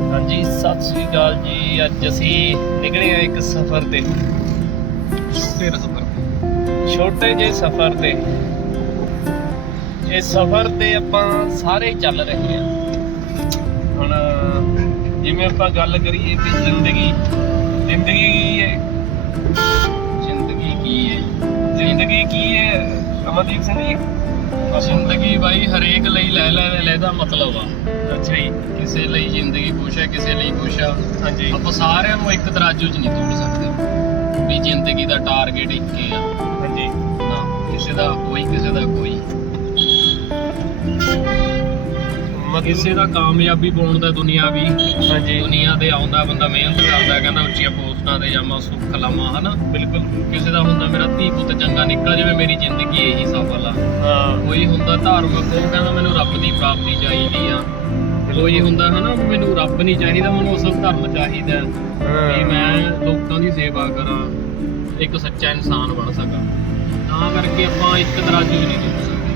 ਹਾਂਜੀ ਸਤਿ ਸ੍ਰੀ ਅਕਾਲ ਜੀ। ਅੱਜ ਅਸੀਂ ਨਿਕਲੇ ਆ ਇੱਕ ਸਫ਼ਰ ਤੇ। ਛੋਟੇ ਰਸਬਰ ਛੋਟੇ ਜਿਹੇ ਸਫ਼ਰ ਤੇ। ਇਹ ਸਫ਼ਰ ਤੇ ਆਪਾਂ ਸਾਰੇ ਚੱਲ ਰਹੇ ਹਾਂ। ਹੁਣ ਜਿਵੇਂ ਆਪਾਂ ਗੱਲ ਕਰੀਏ ਵੀ ਜ਼ਿੰਦਗੀ। ਜ਼ਿੰਦਗੀ ਕੀ ਹੈ? ਅਮਨਦੀਪ ਸਿੰਘ ਜੀ ਜ਼ਿੰਦਗੀ ਬਾਈ ਹਰੇਕ ਲਈ ਲੈ ਲੈ ਲੈ ਦਾ ਮਤਲਬ ਆ। ਅੱਛਾ ਜੀ। ਕਿਸੇ ਲਈ ਜ਼ਿੰਦਗੀ ਕੁਛ ਹੈ ਕਿਸੇ ਲਈ ਕੁਛ ਆ। ਹਾਂਜੀ। ਆਪਾਂ ਸਾਰਿਆਂ ਨੂੰ ਇੱਕ ਤਰਾਜੂ 'ਚ ਨਹੀਂ ਤੋਲ ਸਕਦੇ। ਵੀ ਜ਼ਿੰਦਗੀ ਦਾ ਟਾਰਗੇਟ ਇੱਕ ਹੀ ਆ। ਹਾਂਜੀ। ਨਾ ਕਿਸੇ ਦਾ ਕੋਈ ਕਿਸੇ ਦਾ ਕੋਈ। ਕਿਸੇ ਦਾ ਕਾਮਯਾਬੀ ਪਾਉਣ ਦਾ ਦੁਨੀਆ ਵੀ ਹਾਂਜੀ। ਦੁਨੀਆ ਦੇ ਆਉਂਦਾ ਬੰਦਾ ਮਿਹਨਤ ਕਰਦਾ ਕਹਿੰਦਾ ਉੱਚੀਆਂ ਪੋਸਟਾਂ ਤੇ ਜਾਵਾਂ ਸੁੱਖ ਲਵਾਂ ਹਨਾ? ਬਿਲਕੁਲ। ਕਿਸੇ ਦਾ ਹੁੰਦਾ ਮੇਰਾ ਧੀ ਪੁੱਤ ਚੰਗਾ ਨਿਕਲ ਜਾਵੇ ਮੇਰੀ ਜ਼ਿੰਦਗੀ ਇਹੀ ਸਫਲ ਆ। ਹਾਂ। ਕੋਈ ਹੁੰਦਾ ਧਾਰਮਿਕ ਉਹ ਕਹਿੰਦਾ ਮੈਨੂੰ ਰੱਬ ਦੀ ਪ੍ਰਾਪਤੀ ਚਾਹੀਦੀ ਆ। ਕੋਈ ਹੁੰਦਾ ਹਨਾ ਮੈਨੂੰ ਰੱਬ ਨਹੀਂ ਚਾਹੀਦਾ ਮੈਨੂੰ ਅਸਲ ਧਰਮ ਚਾਹੀਦਾ ਵੀ ਮੈਂ ਲੋਕਾਂ ਦੀ ਸੇਵਾ ਕਰਾਂ ਇੱਕ ਸੱਚਾ ਇਨਸਾਨ ਬਣ ਸਕਾਂ। ਤਾਂ ਕਰਕੇ ਆਪਾਂ ਇੱਕ ਤਰਾਜੂ ਨਹੀਂ ਜੁੜ ਸਕਦੇ।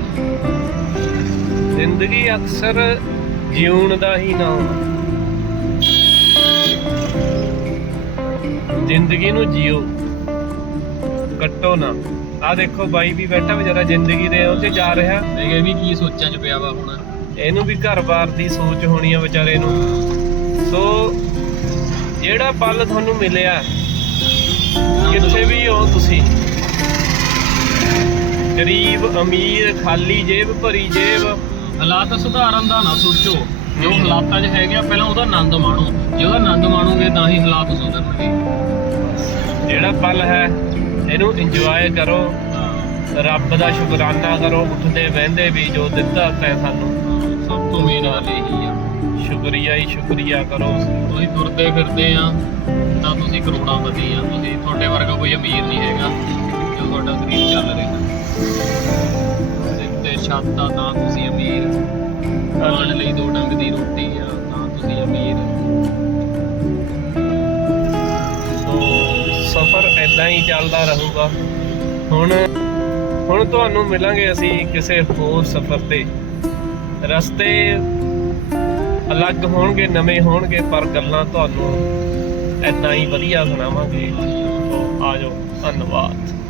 ਜ਼ਿੰਦਗੀ ਅਕਸਰ ਜਿਉਣ ਦਾ ਹੀ ਨਾਮ। ਜ਼ਿੰਦਗੀ ਨੂੰ ਜੀਓ ਕੱਟੋ ਨਾ। ਆ ਦੇਖੋ ਬਾਈ ਵੀ ਬੈਠਾ ਵਿਚਾਰਾ ਜ਼ਿੰਦਗੀ ਦੇ ਉਹ ਤੇ ਜਾ ਰਿਹਾ। ਮੈਂ ਕਿਹਾ ਵੀ ਕੀ ਸੋਚਾਂ 'ਚ ਪਿਆ ਵਾ ਹੁਣ। ਇਹਨੂੰ ਵੀ ਘਰ-ਬਾਰ ਦੀ ਸੋਚ ਹੋਣੀ ਆ ਵਿਚਾਰੇ ਨੂੰ। ਸੋ ਜਿਹੜਾ ਪਲ ਤੁਹਾਨੂੰ ਮਿਲਿਆ ਕਿੱਥੇ ਵੀ ਹੋ ਤੁਸੀਂ। ਗਰੀਬ ਅਮੀਰ ਖਾਲੀ ਜੇਬ ਭਰੀ ਜੇਬ। ਹਾਲਾਤ ਸੁਧਾਰਨ ਦਾ ਨਾ ਸੋਚੋ। ਜੋ ਹਾਲਾਤਾਂ 'ਚ ਹੈਗੇ ਆ ਪਹਿਲਾਂ ਉਹਦਾ ਆਨੰਦ ਮਾਣੋ। ਜੇ ਉਹਦਾ ਆਨੰਦ ਮਾਣੋਗੇ ਤਾਂ ਹੀ ਹਾਲਾਤ ਸੁਧਰਨਗੇ। ਜਿਹੜਾ ਪਲ ਹੈ ਇਹਨੂੰ ਇੰਜੋਏ ਕਰੋ। ਰੱਬ ਦਾ ਸ਼ੁਕਰਾਨਾ ਕਰੋ ਉੱਠਦੇ ਬਹਿੰਦੇ ਵੀ ਜੋ ਦਿੱਤਾ ਤੈਂ ਸਾਨੂੰ। ਸਭ ਤੋਂ ਮੇਨ ਗੱਲ ਇਹੀ ਆ। ਸ਼ੁਕਰੀਆ ਹੀ ਸ਼ੁਕਰੀਆ ਕਰੋ। ਤੁਸੀਂ ਤੁਰਦੇ ਫਿਰਦੇ ਆ ਤਾਂ ਤੁਸੀਂ ਕਰੋੜਾਂਪਤੀ ਆ। ਤੁਸੀਂ ਤੁਹਾਡੇ ਵਰਗਾ ਕੋਈ ਅਮੀਰ ਨਹੀਂ ਹੈਗਾ ਜੋ ਤੁਹਾਡਾ ਸਰੀਰ ਚੱਲ ਰਿਹਾ। ਸਿਰ ਤਾਂ ਤੁਸੀਂ ਅਮੀਰ ਖਾਣ ਲਈ ਦੋ ਡੰਗ ਦੀ ਰੋਟੀ ਆ, ਤਾਂ ਤੁਸੀਂ ਅਮੀਰ। ਸੋ, ਸਫ਼ਰ ਐਦਾਂ ਹੀ ਚੱਲਦਾ ਰਹੂਗਾ। ਹੁਣ ਹੁਣ ਤੁਹਾਨੂੰ ਮਿਲਾਂਗੇ ਅਸੀਂ ਕਿਸੇ ਹੋਰ ਸਫ਼ਰ ਤੇ। ਰਸਤੇ ਅਲੱਗ ਹੋਣਗੇ, ਨਵੇਂ ਹੋਣਗੇ, ਪਰ ਗੱਲਾਂ ਤੁਹਾਨੂੰ ਐਦਾਂ ਹੀ ਵਧੀਆ ਸੁਣਾਵਾਂਗੇ। ਸੋ ਆਜੋ, ਧੰਨਵਾਦ।